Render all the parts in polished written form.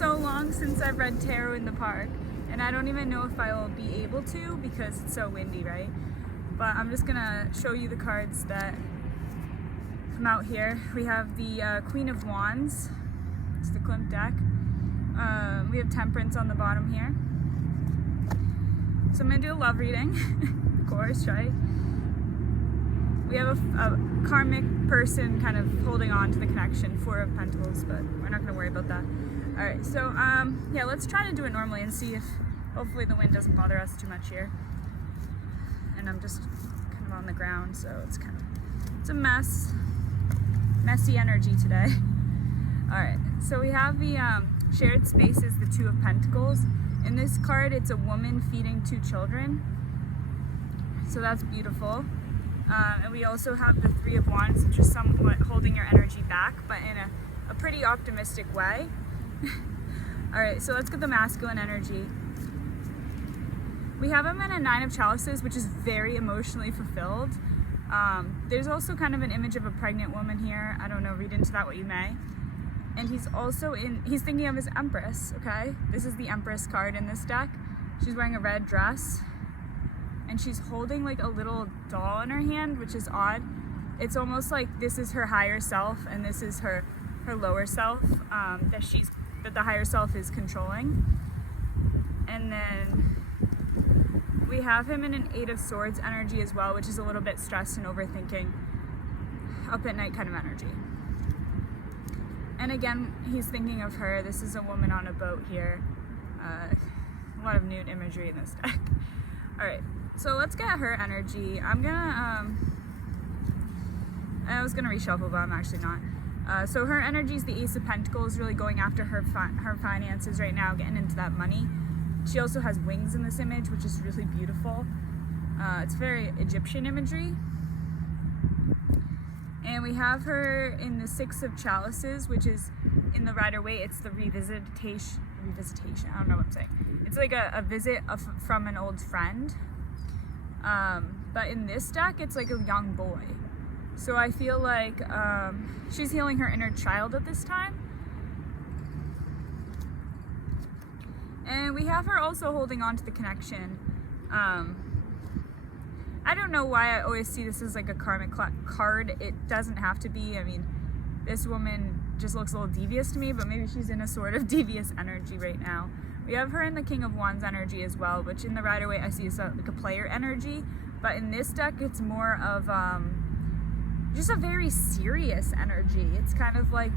so long since I've read tarot in the park, and I don't even know if I will be able to because it's so windy, right? But I'm just gonna show you the cards that come out here. We have the Queen of Wands. It's the Klimt deck. We have Temperance on the bottom here. So I'm gonna do a love reading, of course, right? We have a karmic person kind of holding on to the connection, Four of Pentacles, but we're not gonna worry about that. All right, so yeah, let's try to do it normally and see if hopefully the wind doesn't bother us too much here. And I'm just kind of on the ground, so it's a messy energy today. All right, so we have the shared spaces, the Two of Pentacles. In this card, it's a woman feeding two children, so that's beautiful. And we also have the Three of Wands, which is somewhat holding your energy back, but in a pretty optimistic way. All right, so let's get the masculine energy. We have him in a Nine of Chalices, which is very emotionally fulfilled. There's also kind of an image of a pregnant woman here. I don't know, read into that what you may. And he's thinking of his Empress, okay? This is the Empress card in this deck. She's wearing a red dress, and she's holding like a little doll in her hand, which is odd. It's almost like this is her higher self and this is her lower self that the higher self is controlling. And then we have him in an Eight of Swords energy as well, which is a little bit stressed and overthinking, up at night kind of energy. And again, he's thinking of her. This is a woman on a boat here. A lot of nude imagery in this deck. All right. So let's get her energy. I was gonna reshuffle, but I'm actually not. So her energy is the Ace of Pentacles, really going after her finances right now, getting into that money. She also has wings in this image, which is really beautiful. It's very Egyptian imagery. And we have her in the Six of Chalices, which is in the Rider-Waite. It's the revisitation. I don't know what I'm saying. It's like a visit from an old friend. But in this deck, it's like a young boy. So I feel like she's healing her inner child at this time. And we have her also holding on to the connection. I don't know why I always see this as like a karmic card. It doesn't have to be. I mean, this woman just looks a little devious to me, but maybe she's in a sort of devious energy right now. We have her in the King of Wands energy as well, which in the Rider-Waite I see as like a player energy. But in this deck, it's more of just a very serious energy. It's kind of like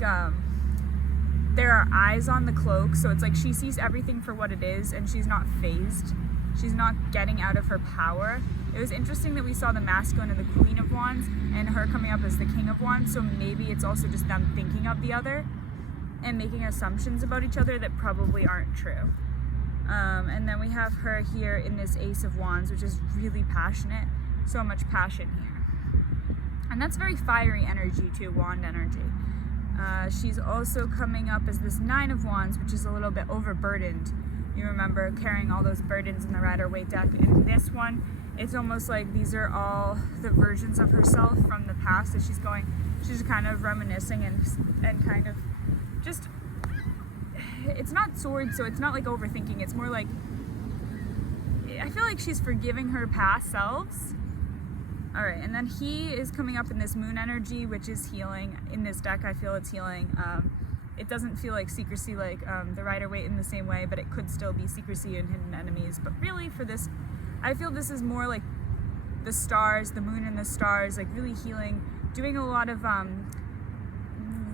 there are eyes on the cloak, so it's like she sees everything for what it is and she's not phased. She's not getting out of her power. It was interesting that we saw the masculine and the Queen of Wands and her coming up as the King of Wands, so maybe it's also just them thinking of the other and making assumptions about each other that probably aren't true. And then we have her here in this Ace of Wands, which is really passionate, so much passion here. And that's very fiery energy too, wand energy. She's also coming up as this Nine of Wands, which is a little bit overburdened. You remember carrying all those burdens in the Rider-Waite deck. In this one, it's almost like these are all the versions of herself from the past that she's just kind of reminiscing and kind of just, it's not swords, so it's not like overthinking. It's more like, I feel like she's forgiving her past selves. All right, and then he is coming up in this moon energy, which is healing. In this deck, I feel it's healing. It doesn't feel like secrecy like the Rider-Waite in the same way, but it could still be secrecy and hidden enemies. But really for this, I feel this is more like the stars, the moon and the stars, like really healing, doing a lot of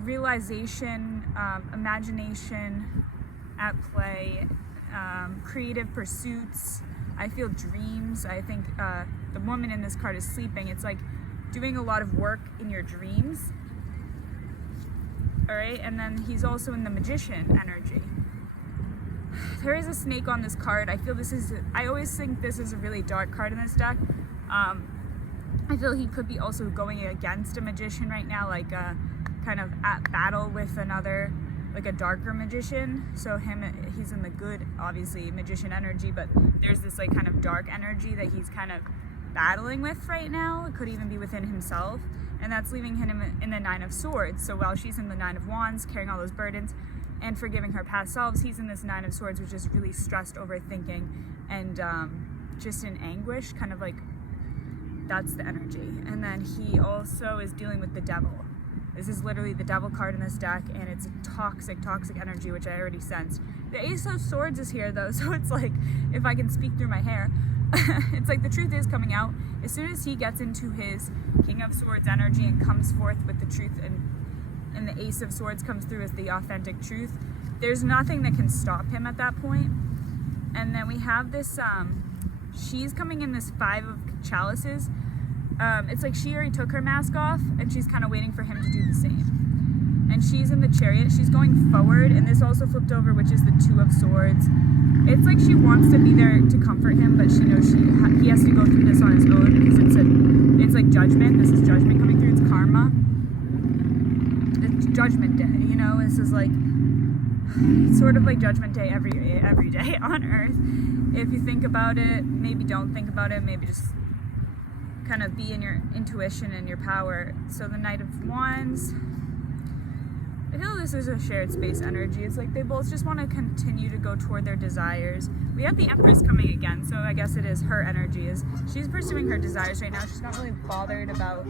realization, imagination at play, creative pursuits. I feel dreams. I think the woman in this card is sleeping. It's like doing a lot of work in your dreams. All right, and then he's also in the Magician energy. There is a snake on this card. I feel I always think this is a really dark card in this deck. I feel he could be also going against a magician right now, like kind of at battle with another, like a darker magician. So he's in the good, obviously, magician energy, but there's this like kind of dark energy that he's kind of battling with right now. It could even be within himself. And that's leaving him in the Nine of Swords. So while she's in the Nine of Wands, carrying all those burdens, and forgiving her past selves. He's in this Nine of Swords, which is really stressed, overthinking, and just in anguish, kind of like, that's the energy. And then he also is dealing with the Devil. This is literally the Devil card in this deck, and it's a toxic energy, which I already sensed. The Ace of Swords is here though, so it's like, if I can speak through my hair, it's like the truth is coming out. As soon as he gets into his King of Swords energy and comes forth with the truth, and the Ace of Swords comes through as the authentic truth, there's nothing that can stop him at that point. And then we have this, she's coming in this Five of Chalices. It's like she already took her mask off, and she's kind of waiting for him to do the same. And she's in the Chariot, she's going forward, and this also flipped over, which is the Two of Swords. It's like she wants to be there to comfort him, but she knows he has to go through this on his own, because it's like judgment. This is judgment coming through, it's karma. It's Judgment Day, you know. This is like, it's sort of like Judgment Day every day on Earth. If you think about it, maybe don't think about it, maybe just kind of be in your intuition and your power. So the Knight of Wands, I feel this is a shared space energy. It's like they both just want to continue to go toward their desires. We have the Empress coming again, so I guess it is her energy. She's pursuing her desires right now. She's not really bothered about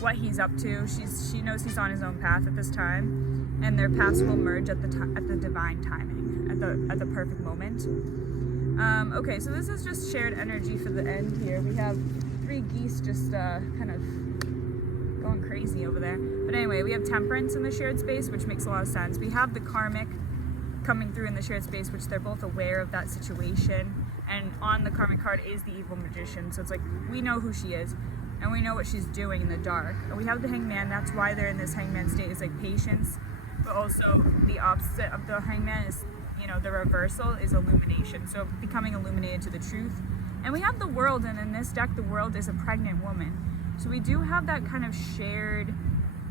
what he's up to. She knows he's on his own path at this time, and their paths will merge at the divine timing, at the perfect moment. Okay, so this is just shared energy for the end here. We have 3 geese just kind of going crazy over there. But anyway, we have Temperance in the shared space, which makes a lot of sense. We have the Karmic coming through in the shared space, which they're both aware of that situation. And on the Karmic card is the Evil Magician. So it's like, we know who she is, and we know what she's doing in the dark. And we have the Hangman. That's why they're in this Hangman state, is like patience. But also the opposite of the Hangman is, you know, the reversal is illumination. So becoming illuminated to the truth. And we have the World, and in this deck, the World is a pregnant woman. So we do have that kind of shared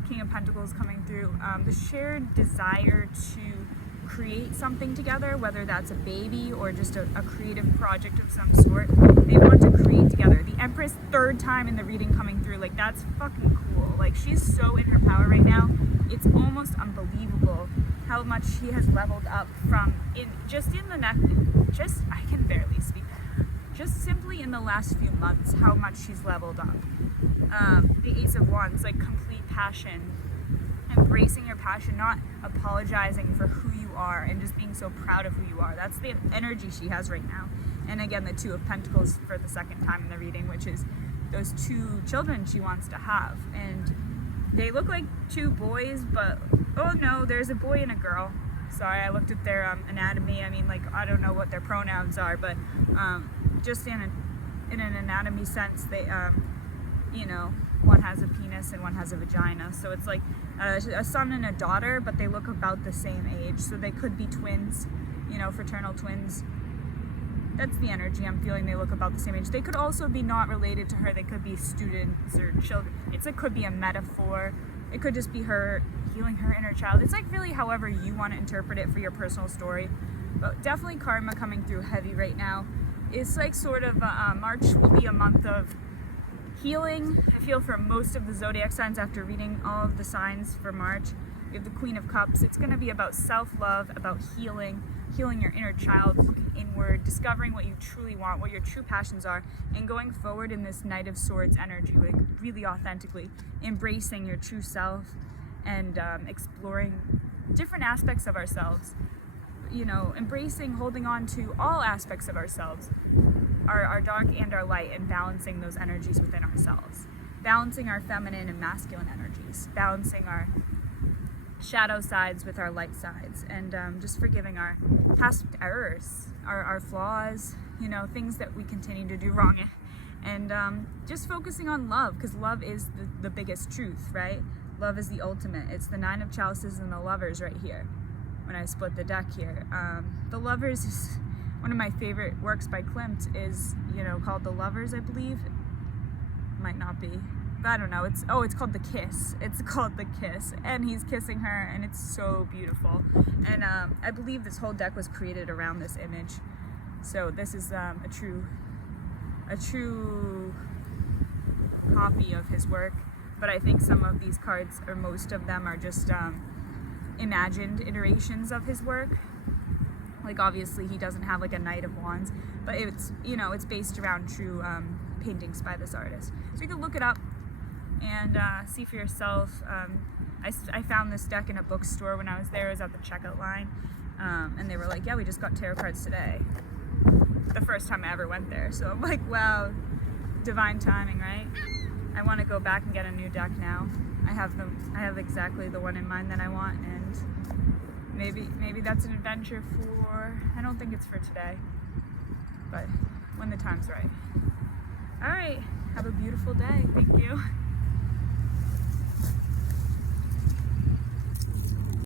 King of Pentacles coming through. The shared desire to create something together, whether that's a baby or just a creative project of some sort. They want to create together. The Empress, 3rd time in the reading coming through, like, that's fucking cool. Like, she's so in her power right now. It's almost unbelievable how much she has leveled up from, I can barely speak. Just simply in the last few months, how much she's leveled up. The Ace of Wands, like complete passion, embracing your passion, not apologizing for who you are, and just being so proud of who you are. That's the energy she has right now. And again, the Two of Pentacles for the 2nd time in the reading, which is those 2 children she wants to have. And they look like 2 boys, but oh no, there's a boy and a girl. Sorry, I looked at their anatomy. I mean, like, I don't know what their pronouns are, but just in an anatomy sense, they, you know, one has a penis and one has a vagina. So it's like a son and a daughter, but they look about the same age. So they could be twins, you know, fraternal twins. That's the energy I'm feeling. They look about the same age. They could also be not related to her. They could be students or children. It could be a metaphor. It could just be her healing her inner child. It's like really however you want to interpret it for your personal story. But definitely karma coming through heavy right now. It's like sort of March will be a month of healing. I feel for most of the zodiac signs after reading all of the signs for March. We have the Queen of Cups. It's going to be about self-love, about healing your inner child, looking inward, discovering what you truly want, what your true passions are, and going forward in this Knight of Swords energy, like really authentically embracing your true self and exploring different aspects of ourselves. You know, embracing, holding on to all aspects of ourselves, our dark and our light, and balancing those energies within ourselves. Balancing our feminine and masculine energies, balancing our shadow sides with our light sides, and just forgiving our past errors, our flaws, you know, things that we continue to do wrong, and just focusing on love, because love is the biggest truth, right? Love is the ultimate. It's the Nine of Chalices and the Lovers right here. When I split the deck here, the Lovers is one of my favorite works by Klimt. Is, you know, called The Lovers, I believe. Might not be, but I don't know. It's called The Kiss. It's called The Kiss, and he's kissing her, and it's so beautiful. And I believe this whole deck was created around this image. So this is a true copy of his work. But I think some of these cards, or most of them, are just imagined iterations of his work. Like obviously he doesn't have like a Knight of Wands, but it's, you know, it's based around true paintings by this artist. So you can look it up and see for yourself. I found this deck in a bookstore when I was there. I was at the checkout line, and they were like, yeah, we just got tarot cards today. The first time I ever went there. So I'm like, wow, divine timing, right? I want to go back and get a new deck now. I have exactly the one in mind that I want, and maybe that's an adventure for, I don't think it's for today, but when the time's right. All right, have a beautiful day. Thank you.